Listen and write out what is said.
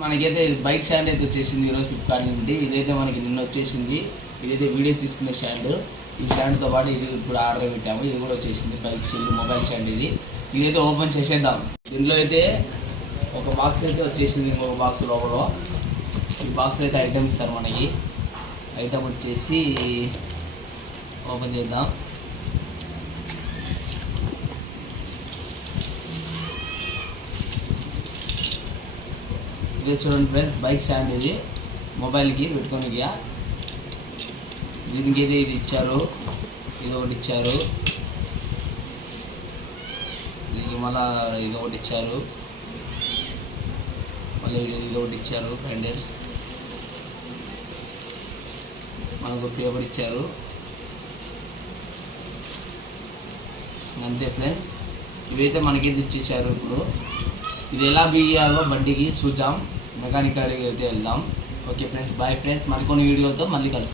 మనకైతే bike stand అయితే వచ్చేసింది ఈరోజు ఫ్లిప్కార్ట్ నుండి. ఇదైతే మనకి నిన్న వచ్చేసింది. ఇదైతే వీడియో తీసుకునే స్టాండ్. ఈ స్టాండ్తో పాటు ఇది ఇప్పుడు ఆర్డర్ పెట్టాము. ఇది కూడా వచ్చేసింది బైక్ స్టాండ్, మొబైల్ స్టాండ్. ఇదైతే ఓపెన్ చేసేద్దాం. దీంట్లో అయితే ఒక బాక్స్ అయితే వచ్చేసింది, ఇంకొక బాక్స్ లోపల. ఈ బాక్స్లో అయితే ఐటమ్ ఇస్తారు మనకి. ఐటమ్ వచ్చేసి ఓపెన్ చేద్దాం. ఇది చూడండి ఫ్రెండ్స్, బైక్ స్టాండ్. ఇది మొబైల్కి పెట్టుకోనికి. దీనికి అయితే ఇది ఇచ్చారు, ఇది ఒకటి ఇచ్చారు, దీనికి మళ్ళా ఇది ఒకటి ఇచ్చారు, మళ్ళీ ఇది ఒకటి ఇచ్చారు. పెండెంట్స్ మనకు పేపర్ ఇచ్చారు. అంతే ఫ్రెండ్స్, ఇవైతే మనకి ఇచ్చేసారు. ఇప్పుడు ఇది ఎలా బియ్యాలో బండికి చూద్దాం, మెకానికల్కి అయితే వెళ్దాం. Okay friends, bye friends. మరికొన్ని వీడియోతో మళ్ళీ కలుస్తాం.